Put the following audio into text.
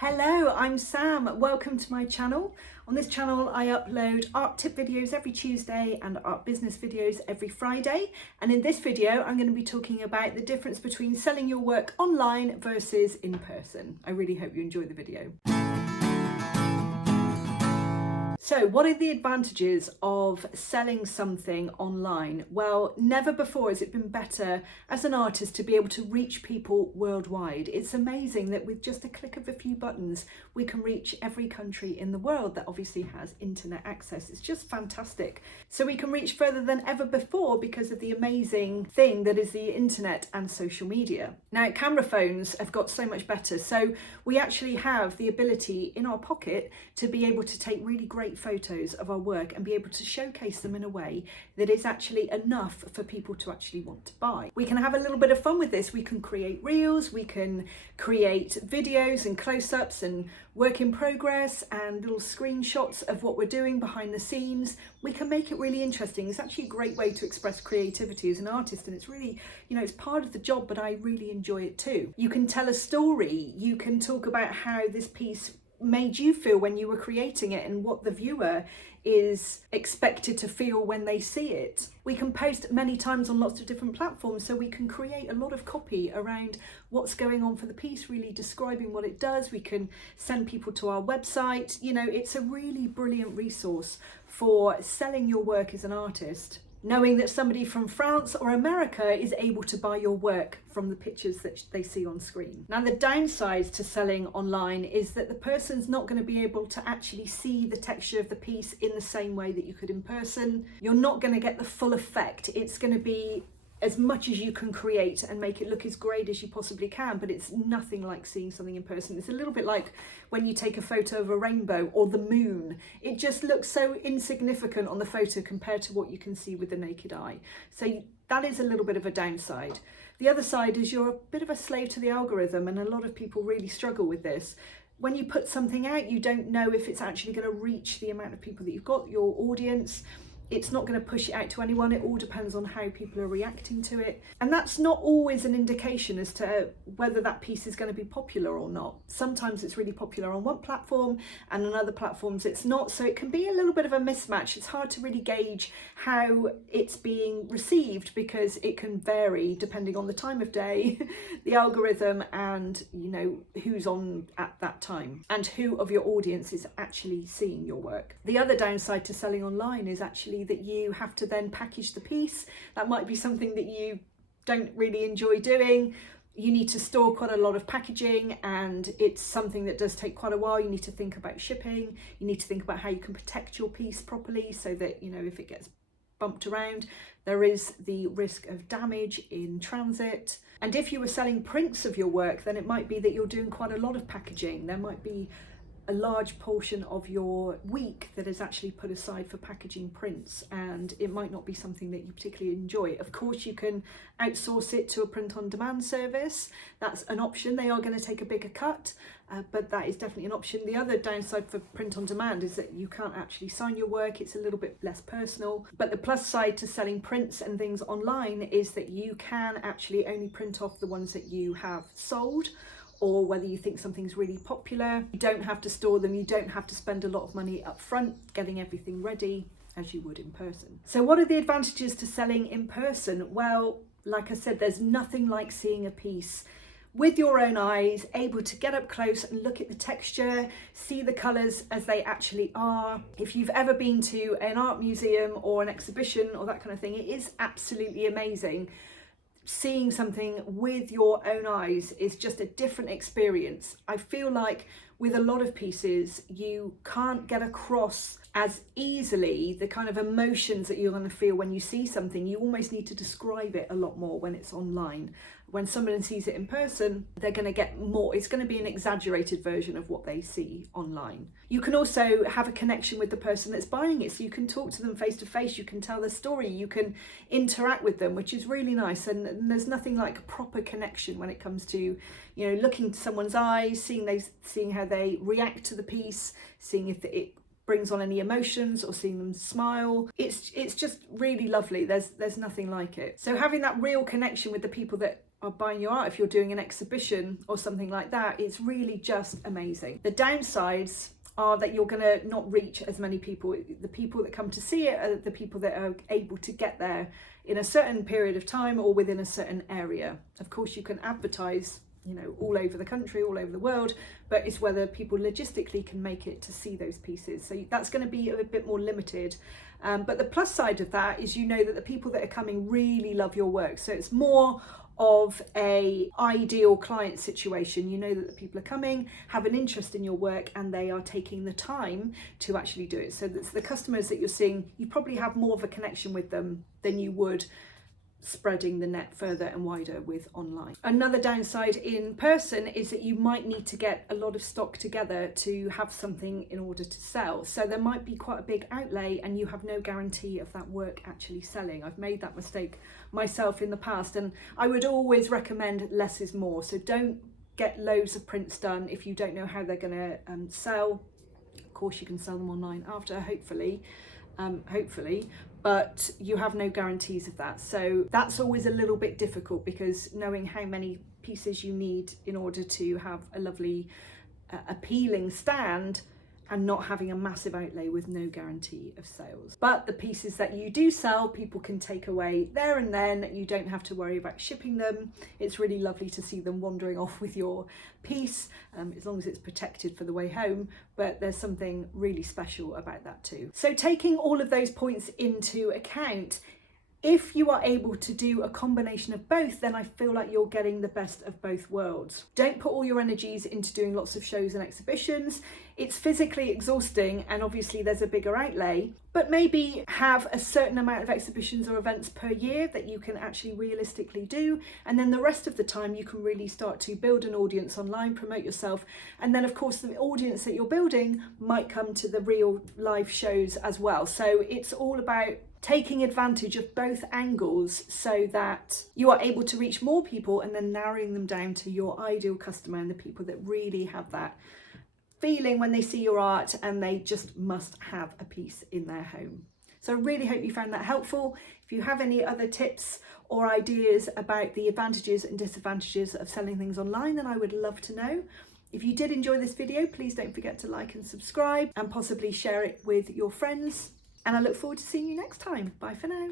Hello, I'm Sam. Welcome to my channel. On this channel I upload art tip videos every Tuesday and art business videos every Friday. And in this video I'm going to be talking about the difference between selling your work online versus in person. I really hope you enjoy the video. So what are the advantages of selling something online? Well, never before has it been better as an artist to be able to reach people worldwide. It's amazing that with just a click of a few buttons, we can reach every country in the world that obviously has internet access. It's just fantastic. So we can reach further than ever before because of the amazing thing that is the internet and social media. Now, camera phones have got so much better. So we actually have the ability in our pocket to be able to take really great photos of our work and be able to showcase them in a way that is actually enough for people to actually want to buy. We can have a little bit of fun with this. We can create reels, we can create videos and close-ups and work in progress and little screenshots of what we're doing behind the scenes. We can make it really interesting. It's actually a great way to express creativity as an artist, and it's really, it's part of the job, but I really enjoy it too. You can tell a story, you can talk about how this piece made you feel when you were creating it and what the viewer is expected to feel when they see it. We can post many times on lots of different platforms, so we can create a lot of copy around what's going on for the piece, really describing what it does. We can send people to our website. It's a really brilliant resource for selling your work as an artist. Knowing that somebody from France or America is able to buy your work from the pictures that they see on screen. Now, the downside to selling online is that the person's not going to be able to actually see the texture of the piece in the same way that you could in person. You're not going to get the full effect. It's going to be as much as you can create and make it look as great as you possibly can, but it's nothing like seeing something in person. It's a little bit like when you take a photo of a rainbow or the moon. It just looks so insignificant on the photo compared to what you can see with the naked eye. So that is a little bit of a downside. The other side is you're a bit of a slave to the algorithm, and a lot of people really struggle with this. When you put something out, you don't know if it's actually going to reach the amount of people that you've got, your audience. It's not going to push it out to anyone. It all depends on how people are reacting to it. And that's not always an indication as to whether that piece is going to be popular or not. Sometimes it's really popular on one platform and on other platforms it's not. So it can be a little bit of a mismatch. It's hard to really gauge how it's being received because it can vary depending on the time of day, the algorithm, and who's on at that time and who of your audience is actually seeing your work. The other downside to selling online is actually that you have to then package the piece. That might be something that you don't really enjoy doing. You need to store quite a lot of packaging, and it's something that does take quite a while. You need to think about shipping. You need to think about how you can protect your piece properly so that, if it gets bumped around, there is the risk of damage in transit. And if you were selling prints of your work, then it might be that you're doing quite a lot of packaging. There might be a large portion of your week that is actually put aside for packaging prints, and it might not be something that you particularly enjoy. Of course, you can outsource it to a print-on-demand service. That's an option. They are going to take a bigger cut, but that is definitely an option. The other downside for print-on-demand is that you can't actually sign your work. It's a little bit less personal. But the plus side to selling prints and things online is that you can actually only print off the ones that you have sold, or whether you think something's really popular. You don't have to store them, you don't have to spend a lot of money up front getting everything ready as you would in person. So what are the advantages to selling in person? Well, like I said, there's nothing like seeing a piece with your own eyes, able to get up close and look at the texture, see the colours as they actually are. If you've ever been to an art museum or an exhibition or that kind of thing, it is absolutely amazing. Seeing something with your own eyes is just a different experience. I feel like with a lot of pieces, you can't get across as easily the kind of emotions that you're going to feel when you see something. You almost need to describe it a lot more when it's online. When someone sees it in person, they're going to get more. It's going to be an exaggerated version of what they see online. You can also have a connection with the person that's buying it. So you can talk to them face to face. You can tell their story. You can interact with them, which is really nice. And there's nothing like a proper connection when it comes to, looking into someone's eyes, seeing how they react to the piece, seeing if it brings on any emotions or seeing them smile. It's just really lovely. There's nothing like it. So having that real connection with the people that are buying your art, if you're doing an exhibition or something like that, it's really just amazing. The downsides are that you're going to not reach as many people. The people that come to see it are the people that are able to get there in a certain period of time or within a certain area. Of course, you can advertise, you know, all over the country, all over the world, but it's whether people logistically can make it to see those pieces. So that's going to be a bit more limited. But the plus side of that is, you know, that the people that are coming really love your work. So it's more of a ideal client situation. You know that the people are coming, have an interest in your work, and they are taking the time to actually do it. So that's the customers that you're seeing, you probably have more of a connection with them than you would spreading the net further and wider with online. Another downside in person is that you might need to get a lot of stock together to have something in order to sell. So there might be quite a big outlay and you have no guarantee of that work actually selling. I've made that mistake myself in the past, and I would always recommend less is more. So don't get loads of prints done if you don't know how they're going to sell. Of course, you can sell them online after, hopefully, but you have no guarantees of that. So that's always a little bit difficult, because knowing how many pieces you need in order to have a lovely appealing stand, and not having a massive outlay with no guarantee of sales. But the pieces that you do sell, people can take away there and then. You don't have to worry about shipping them. It's really lovely to see them wandering off with your piece, as long as it's protected for the way home. But there's something really special about that too. So taking all of those points into account, if you are able to do a combination of both, then I feel like you're getting the best of both worlds. Don't put all your energies into doing lots of shows and exhibitions. It's physically exhausting, and obviously there's a bigger outlay, but maybe have a certain amount of exhibitions or events per year that you can actually realistically do. And then the rest of the time you can really start to build an audience online, promote yourself. And then of course the audience that you're building might come to the real live shows as well. So it's all about taking advantage of both angles so that you are able to reach more people, and then narrowing them down to your ideal customer and the people that really have that feeling when they see your art and they just must have a piece in their home. So I really hope you found that helpful. If you have any other tips or ideas about the advantages and disadvantages of selling things online, then I would love to know. If you did enjoy this video, please don't forget to like and subscribe, and possibly share it with your friends. And I look forward to seeing you next time. Bye for now.